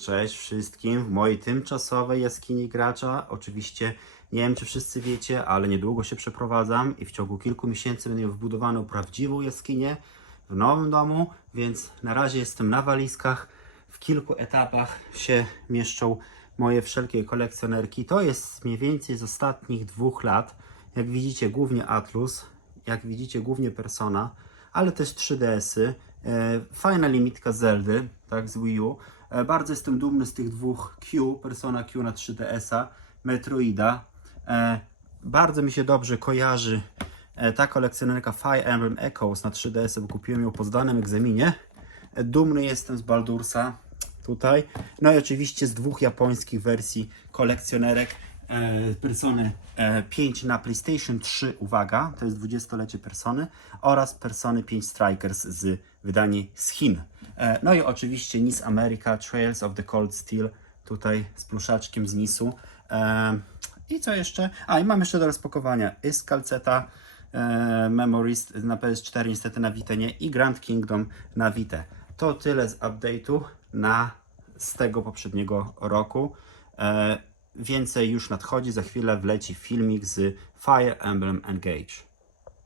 Cześć wszystkim w mojej tymczasowej jaskini gracza. Oczywiście nie wiem, czy wszyscy wiecie, ale niedługo się przeprowadzam i w ciągu kilku miesięcy będę miał wbudowaną prawdziwą jaskinię w nowym domu, więc na razie jestem na walizkach. W kilku etapach się mieszczą moje wszelkie kolekcjonerki. To jest mniej więcej z ostatnich dwóch lat. Jak widzicie, głównie Atlus, jak widzicie, głównie Persona, ale też 3DS-y. E, Fajna limitka Zeldy, tak, z Wii U. E, Bardzo jestem dumny z tych dwóch Q, Persona Q na 3DS-a, Metroida. E, Bardzo mi się dobrze kojarzy ta kolekcjonerka Fire Emblem Echoes na 3DS, bo kupiłem ją po zdanym egzaminie. Dumny jestem z Baldursa tutaj. No i oczywiście z dwóch japońskich wersji kolekcjonerek e, Persony e, 5 na PlayStation 3, uwaga, to jest 20-lecie Persony oraz Persony 5 Strikers z wydanie z Chin. E, no i oczywiście NIS America Trails of the Cold Steel tutaj z pluszaczkiem z NIS-u. E, I co jeszcze? A i mam jeszcze do rozpakowania Is Calceta e, Memories na PS4 niestety na Vita nie i Grand Kingdom na Vita. To tyle z update'u na z tego poprzedniego roku. E, więcej już nadchodzi, za chwilę wleci filmik z Fire Emblem Engage.